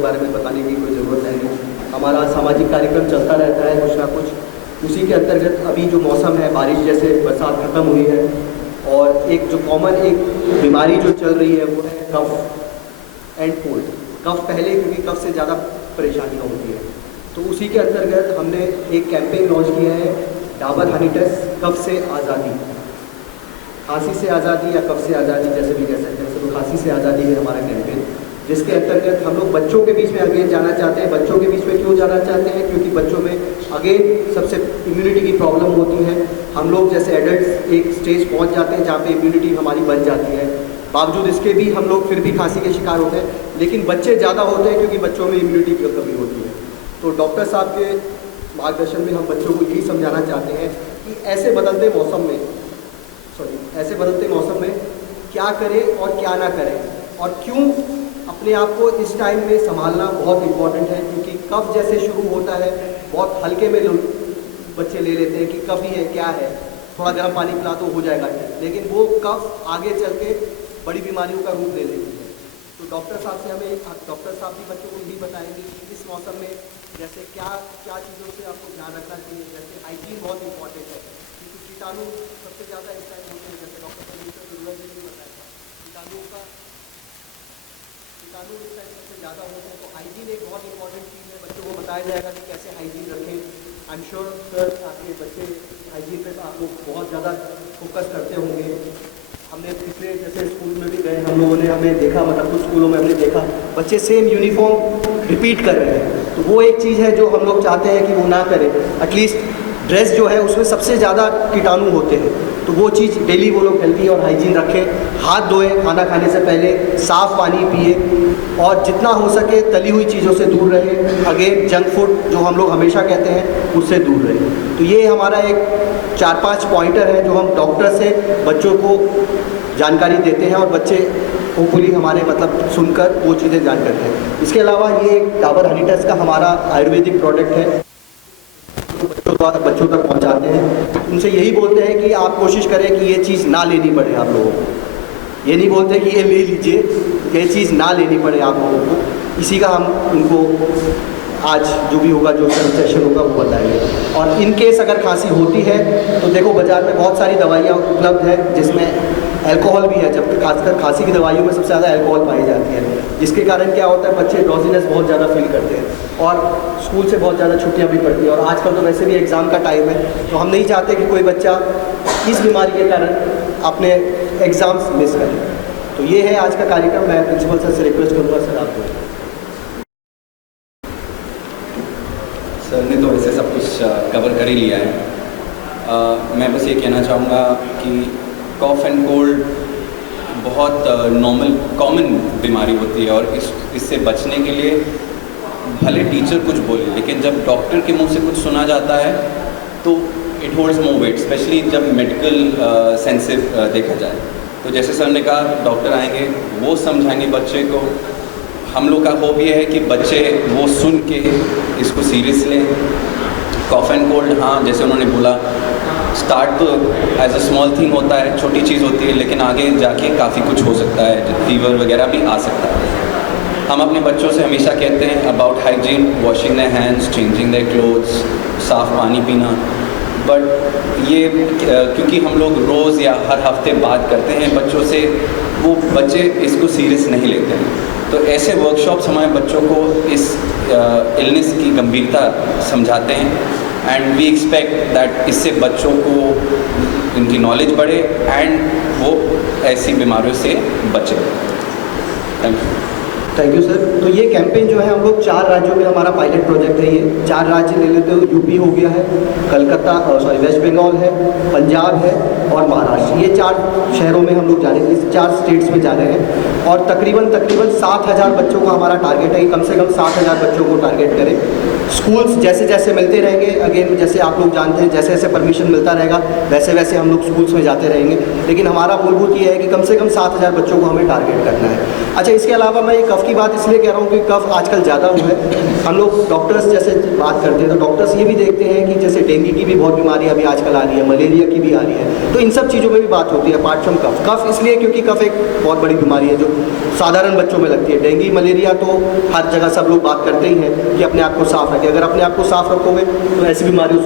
के बारे में बताने की कोई ज़रूरत है नहीं। हमारा सामाजिक कार्यक्रम चलता रहता है कुछ ना कुछ। उसी के अंतर्गत अभी जो मौसम है, बारिश जैसे बरसात ख़त्म हुई है और एक जो कॉमन एक बीमारी जो चल रही है वो है कफ एंड कोल्ड। कफ पहले, क्योंकि कफ से ज़्यादा परेशानियाँ होती है, तो उसी के अंतर्गत हमने एक कैंपेन लॉन्च किया है, डाबर हनी टेस्ट कफ से आज़ादी। खांसी से आज़ादी या कफ से आज़ादी जैसे भी कह सकते हैं, तो खांसी से आज़ादी है हमारा कैंपेन, जिसके अंतर्गत हम लोग बच्चों के बीच में अगेन जाना चाहते हैं। बच्चों के बीच में क्यों जाना चाहते हैं? क्योंकि बच्चों में अगेन सबसे इम्यूनिटी की प्रॉब्लम होती है। हम लोग जैसे एडल्ट एक स्टेज पहुंच जाते हैं जहाँ पे इम्यूनिटी हमारी बन जाती है, बावजूद इसके भी हम लोग फिर भी खांसी के शिकार होते हैं। लेकिन बच्चे ज़्यादा होते हैं क्योंकि बच्चों में इम्यूनिटी की कमी होती है। तो डॉक्टर साहब के मार्गदर्शन में हम बच्चों को यही समझाना चाहते हैं कि ऐसे बदलते मौसम में क्या करें और क्या ना करें, और क्यों अपने आप को इस टाइम में संभालना बहुत इम्पॉर्टेंट है। क्योंकि कफ जैसे शुरू होता है, बहुत हल्के में लोग बच्चे ले लेते हैं कि कफ ही है, क्या है, थोड़ा गर्म पानी पिला तो हो जाएगा, लेकिन वो कफ आगे चल के बड़ी बीमारियों का रूप ले लेती है। तो डॉक्टर साहब भी बच्चों को यही बताएंगे कि इस मौसम में जैसे क्या चीज़ों से आपको ध्यान रखना चाहिए। जैसे हाइजीन बहुत इंपॉर्टेंट है, क्योंकि कीटाणु सबसे ज़्यादा इस टाइम होते हैं। जैसे डॉक्टर परमेश्वर जरूरत नहीं बताएगा, कीटाणु इस टाइम सबसे ज़्यादा होते हैं। तो हाइजीन एक बहुत इंपॉर्टेंट चीज़ है, बच्चों को बताया जाएगा कि कैसे हाइजीन रखें। आई एम श्योर सर आपके बच्चे हाइजीन पे आप लोग बहुत ज़्यादा फोकस करते होंगे। हमने पिछले जैसे स्कूल में भी गए, हम लोगों ने हमें देखा, मतलब कुछ स्कूलों में हमने देखा बच्चे सेम यूनिफॉर्म रिपीट कर रहे हैं। तो वो एक चीज़ है जो हम लोग चाहते हैं कि वो ना करें। एटलीस्ट ड्रेस जो है उसमें सबसे ज़्यादा कीटाणु होते हैं, तो वो चीज़ डेली वो लोग हेल्दी और हाइजीन रखें। हाथ धोएं खाना खाने से पहले, साफ़ पानी पिए, और जितना हो सके तली हुई चीज़ों से दूर रहें। अगेन जंक फूड जो हम लोग हमेशा कहते हैं उससे दूर रहें। तो ये हमारा एक 4-5 पॉइंटर है जो हम डॉक्टर से बच्चों को जानकारी देते हैं, और बच्चे होपफुली हमारे मतलब सुनकर वो चीज़ें जान करते हैं। इसके अलावा ये एक डाबर हनी टेस्ट का हमारा आयुर्वेदिक प्रोडक्ट है, बच्चों तक पहुंचाते हैं। उनसे यही बोलते हैं कि आप कोशिश करें कि ये चीज़ ना लेनी पड़े आप लोगों को। ये नहीं बोलते कि ये ले लीजिए, ये चीज़ ना लेनी पड़े आप लोगों को। इसी का हम उनको आज जो भी होगा, जो सेशन होगा वो बताएंगे। और इन केस अगर खांसी होती है तो देखो बाज़ार में बहुत सारी दवाइयाँ उपलब्ध है जिसमें अल्कोहल भी है, जबकि खासकर खांसी की दवाइयों में सबसे ज़्यादा अल्कोहल पाई जाती है, जिसके कारण क्या होता है बच्चे ड्रॉजीनेस बहुत ज़्यादा फील करते हैं और स्कूल से बहुत ज़्यादा छुट्टियां भी पड़ती हैं। और आजकल तो वैसे भी एग्ज़ाम का टाइम है, तो हम नहीं चाहते कि कोई बच्चा इस बीमारी के कारण अपने एग्ज़ाम्स मिस करे। तो ये है आज का कार्यक्रम। मैं प्रिंसिपल सर से रिक्वेस्ट करूँगा, सर आपको। सर ने तो वैसे सब कुछ कवर कर ही लिया है। मैं बस ये कहना चाहूँगा कि कॉफ एंड कोल्ड बहुत कॉमन बीमारी होती है, और इससे बचने के लिए भले टीचर कुछ बोले, लेकिन जब डॉक्टर के मुंह से कुछ सुना जाता है तो it holds more weight, specially जब मेडिकल सेंसिव देखा जाए। तो जैसे सर ने कहा डॉक्टर आएंगे, वो समझाएंगे बच्चे को। हम लोग का होप ये है कि बच्चे वो सुन के इसको सीरियस लें। कॉफ एंड कोल्ड, हाँ जैसे उन्होंने बोला, स्टार्ट तो एज अ स्मॉल थिंग होता है, छोटी चीज़ होती है, लेकिन आगे जाके काफ़ी कुछ हो सकता है, फीवर वगैरह भी आ सकता है। हम अपने बच्चों से हमेशा कहते हैं about hygiene, washing their hands, changing their clothes, साफ़ पानी पीना। बट ये क्योंकि हम लोग रोज़ या हर हफ्ते बात करते हैं बच्चों से, वो बच्चे इसको सीरियस नहीं लेते हैं। तो ऐसे वर्कशॉप्स हमारे बच्चों को इस इलनेस की गंभीरता समझाते हैं, एंड वी एक्सपेक्ट दैट इससे बच्चों को इनकी नॉलेज बढ़े एंड वो ऐसी बीमारियों से बचे। Thank you sir. तो ये कैंपेन जो है हम लोग 4 राज्यों में हमारा पायलट प्रोजेक्ट है। ये 4 राज्य ले लेते हो, यूपी हो गया है, कलकत्ता वेस्ट बंगाल है, पंजाब है और महाराष्ट्र। ये 4 शहरों में हम लोग जा रहे हैं, इस 4 स्टेट्स में जा रहे हैं, और तकरीबन 7,000 बच्चों का हमारा टारगेट है कि कम से कम 7,000 बच्चों को टारगेट करें। स्कूल्स जैसे जैसे मिलते रहेंगे, अगेन जैसे आप लोग जानते हैं, जैसे जैसे परमिशन मिलता रहेगा वैसे वैसे हम लोग स्कूल्स में जाते रहेंगे, लेकिन हमारा मूलभूत ये है कि कम से कम 7,000 बच्चों को हमें टारगेट करना है। अच्छा, इसके अलावा मैं ये कफ़ की बात इसलिए कह रहा हूँ कि कफ़ आजकल ज़्यादा हुआ है। हम लोग डॉक्टर्स जैसे बात करते हैं तो डॉक्टर्स ये भी देखते हैं कि जैसे डेंगू की भी बहुत बीमारी अभी आजकल आ रही है, मलेरिया की भी आ रही है। तो तो इन सब चीज़ों में भी बात होती है अपार्ट फ्रॉम कफ। कफ इसलिए क्योंकि कफ एक बहुत बड़ी बीमारी है जो साधारण बच्चों में लगती है। डेंगू मलेरिया तो हर जगह सब लोग बात करते ही हैं कि अपने आप को साफ रखें। अगर अपने आप को साफ रखोगे तो ऐसी बीमारियों से